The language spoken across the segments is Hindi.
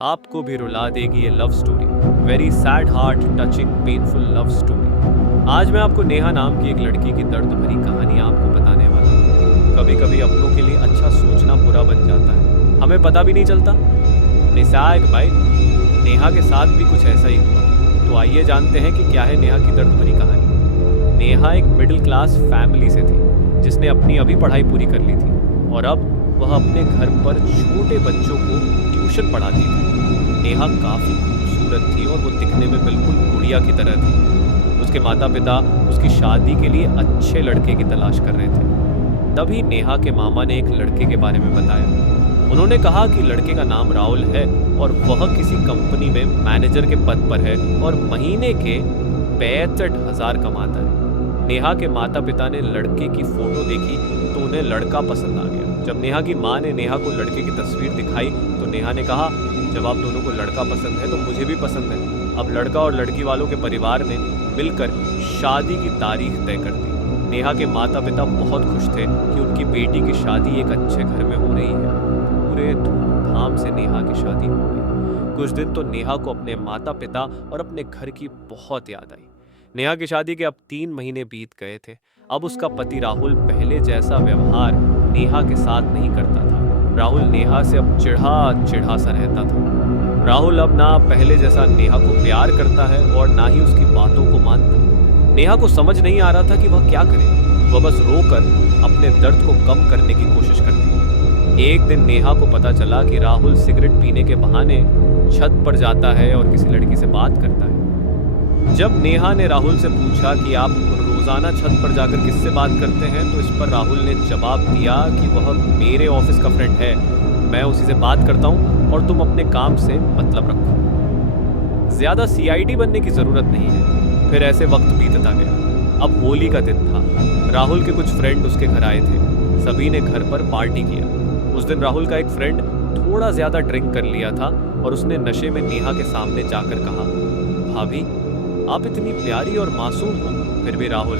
आपको भी रुला देगी ये love story. Very sad heart touching painful love story. आज मैं आपको नेहा नाम की एक लड़की की दर्द भरी कहानी आपको बताने वाला हूँ। कभी कभी अपनों के लिए अच्छा सोचना बुरा बन जाता है, हमें पता भी नहीं चलता। निसाक भाई, नेहा के साथ भी कुछ ऐसा ही हुआ। तो आइए जानते हैं कि क्या है नेहा की दर्द भरी कहानी। नेहा एक मिडिल क्लास फैमिली से थी, जिसने अपनी अभी पढ़ाई पूरी कर ली थी और अब वह अपने घर पर छोटे बच्चों को ट्यूशन पढ़ाती थी। नेहा काफ़ी खूबसूरत थी और वो दिखने में बिल्कुल गुड़िया की तरह थी। उसके माता पिता उसकी शादी के लिए अच्छे लड़के की तलाश कर रहे थे। तभी नेहा के मामा ने एक लड़के के बारे में बताया। उन्होंने कहा कि लड़के का नाम राहुल है और वह किसी कंपनी में मैनेजर के पद पर है और महीने के 65,000 कमाता है। नेहा के माता पिता ने लड़के की फोटो देखी तो उन्हें लड़का पसंद आ गया। जब नेहा की माँ ने नेहा को लड़के की तस्वीर दिखाई तो नेहा ने कहा, जब आप दोनों को लड़का पसंद है तो मुझे भी पसंद है। अब लड़का और लड़की वालों के परिवार ने मिलकर शादी की तारीख तय कर दी। नेहा के माता पिता बहुत खुश थे कि उनकी बेटी की शादी एक अच्छे घर में हो रही है। पूरे धूमधाम से नेहा की शादी हो गई। कुछ दिन तो नेहा को अपने माता पिता और अपने घर की बहुत याद आई। नेहा की शादी के अब 3 महीने बीत गए थे। अब उसका पति राहुल पहले जैसा व्यवहार नेहा के साथ नहीं करता था। राहुल नेहा से अब चिढ़ा सा रहता था। राहुल अब ना पहले जैसा नेहा को प्यार करता है और ना ही उसकी बातों को मानता। नेहा को समझ नहीं आ रहा था कि वह क्या करे। वह बस रोकर अपने दर्द को कम करने की कोशिश करती। एक दिन नेहा को पता चला कि राहुल सिगरेट पीने के बहाने छत पर जाता है और किसी लड़की से बात करता है। जब नेहा ने राहुल से पूछा कि आप रोजाना छत पर जाकर किससे बात करते हैं, तो इस पर राहुल ने जवाब दिया कि वह मेरे ऑफिस का फ्रेंड है, मैं उसी से बात करता हूं और तुम अपने काम से मतलब रखो। ज्यादा सीआईडी बनने की जरूरत नहीं है। फिर ऐसे वक्त बीतता गया। अब होली का दिन था। राहुल के कुछ फ्रेंड उसके घर आए थे। सभी ने घर पर पार्टी किया। उस दिन राहुल का एक फ्रेंड थोड़ा ज्यादा ड्रिंक कर लिया था और उसने नशे में नेहा के सामने जाकर कहा, भाभी आप इतनी प्यारी और मासूम हो। फिर भी राहुल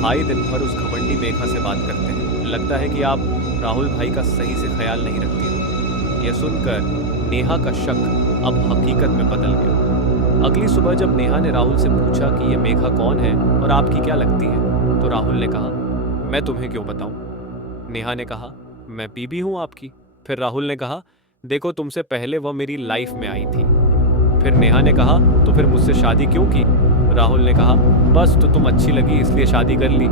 भाई दिन भर उस घमंडी मेघा से बात करते हैं। लगता है कि आप राहुल भाई का सही से ख्याल नहीं रखती हो। यह सुनकर नेहा का शक अब हकीकत में बदल गया। अगली सुबह जब नेहा ने राहुल से पूछा कि यह मेघा कौन है और आपकी क्या लगती है, तो राहुल ने कहा, मैं तुम्हें क्यों बताऊं। नेहा ने कहा, मैं बीबी हूं आपकी। फिर राहुल ने कहा, देखो तुमसे पहले वह मेरी लाइफ में आई थी। फिर नेहा ने कहा, तो फिर मुझसे शादी क्यों की। राहुल ने कहा, बस तो तुम अच्छी लगी इसलिए शादी कर ली।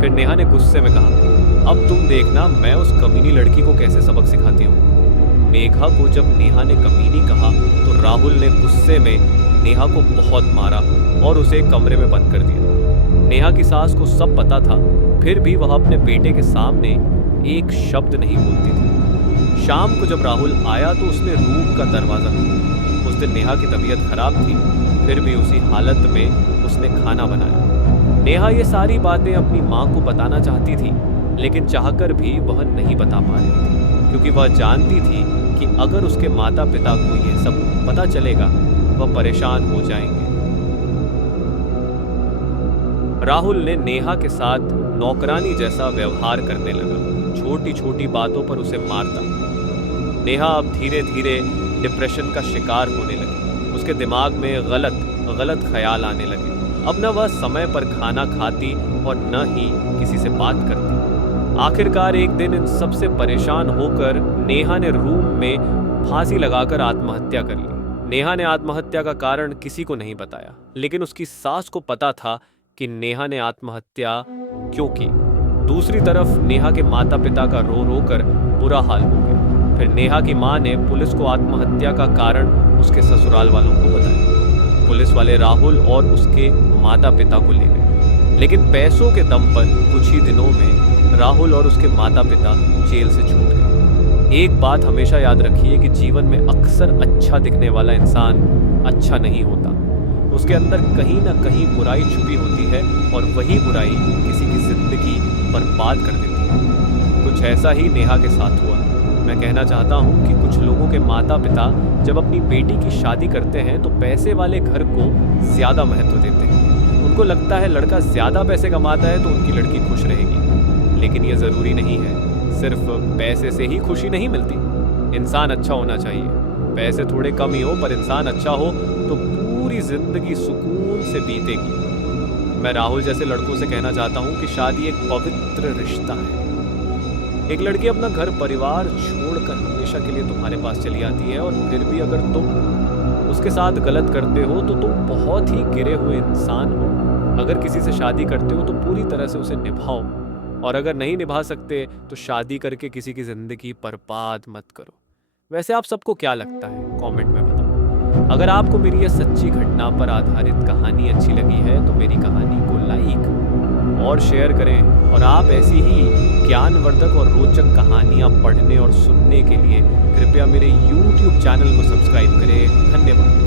फिर नेहा ने गुस्से में कहा, अब तुम देखना मैं उस कमीनी लड़की को कैसे सबक सिखाती हूँ। मेघा को जब नेहा ने कमीनी कहा तो राहुल ने गुस्से में नेहा को बहुत मारा और उसे कमरे में बंद कर दिया। नेहा की सास को सब पता था, फिर भी वह अपने बेटे के सामने एक शब्द नहीं बोलती थी। शाम को जब राहुल आया तो उसने रूम का दरवाजा खोला। उस दिन नेहा की तबीयत खराब थी, फिर भी उसी हालत में उसने खाना बनाया। नेहा ये सारी बातें अपनी माँ को बताना चाहती थी, लेकिन चाहकर भी वह नहीं बता पा रही थी, क्योंकि वह जानती थी कि अगर उसके माता पिता को यह सब पता चलेगा वह परेशान हो जाएंगे। राहुल ने नेहा के साथ नौकरानी जैसा व्यवहार करने लगा। छोटी छोटी बातों पर उसे मारता। नेहा अब धीरे धीरे डिप्रेशन का शिकार होने लगी। उसके दिमाग में गलत ख्याल आने लगे। अब न वह समय पर खाना खाती और न ही किसी से बात करती। आखिरकार एक दिन इन सबसे परेशान होकर नेहा ने रूम में फांसी लगाकर आत्महत्या कर ली। नेहा ने आत्महत्या का कारण किसी को नहीं बताया, लेकिन उसकी सास को पता था कि नेहा ने आत्महत्या क्यों की। दूसरी तरफ नेहा के माता पिता का रो रो कर बुरा हाल हो गया। फिर नेहा की माँ ने पुलिस को आत्महत्या का कारण उसके ससुराल वालों को बताया। पुलिस वाले राहुल और उसके माता पिता को ले गए, लेकिन पैसों के दम पर कुछ ही दिनों में राहुल और उसके माता पिता जेल से छूट गए। एक बात हमेशा याद रखिए कि जीवन में अक्सर अच्छा दिखने वाला इंसान अच्छा नहीं होता। उसके अंदर कहीं ना कहीं बुराई छुपी होती है और वही बुराई किसी की जिंदगी बर्बाद कर देती है। कुछ ऐसा ही नेहा के साथ हुआ। मैं कहना चाहता हूँ कि कुछ लोगों के माता पिता जब अपनी बेटी की शादी करते हैं तो पैसे वाले घर को ज़्यादा महत्व देते हैं। उनको लगता है लड़का ज़्यादा पैसे कमाता है तो उनकी लड़की खुश रहेगी, लेकिन ये ज़रूरी नहीं है। सिर्फ पैसे से ही खुशी नहीं मिलती। इंसान अच्छा होना चाहिए, पैसे थोड़े कम ही हो पर इंसान अच्छा हो तो पूरी जिंदगी सुकून से बीतेगी। मैं राहुल जैसे लड़कों से कहना चाहता हूँ कि शादी एक पवित्र रिश्ता है। एक लड़की अपना घर परिवार छोड़कर हमेशा के लिए तुम्हारे पास चली आती है, और फिर भी अगर तुम उसके साथ गलत करते हो तो तुम बहुत ही गिरे हुए इंसान हो। अगर किसी से शादी करते हो तो पूरी तरह से उसे निभाओ, और अगर नहीं निभा सकते तो शादी करके किसी की जिंदगी बर्बाद मत करो। वैसे आप सबको क्या लगता है, कमेंट में बताओ। अगर आपको मेरी यह सच्ची घटना पर आधारित कहानी अच्छी लगी है तो मेरी कहानी को लाइक और शेयर करें, और आप ऐसी ही ज्ञानवर्धक और रोचक कहानियाँ पढ़ने और सुनने के लिए कृपया मेरे YouTube चैनल को सब्सक्राइब करें। धन्यवाद।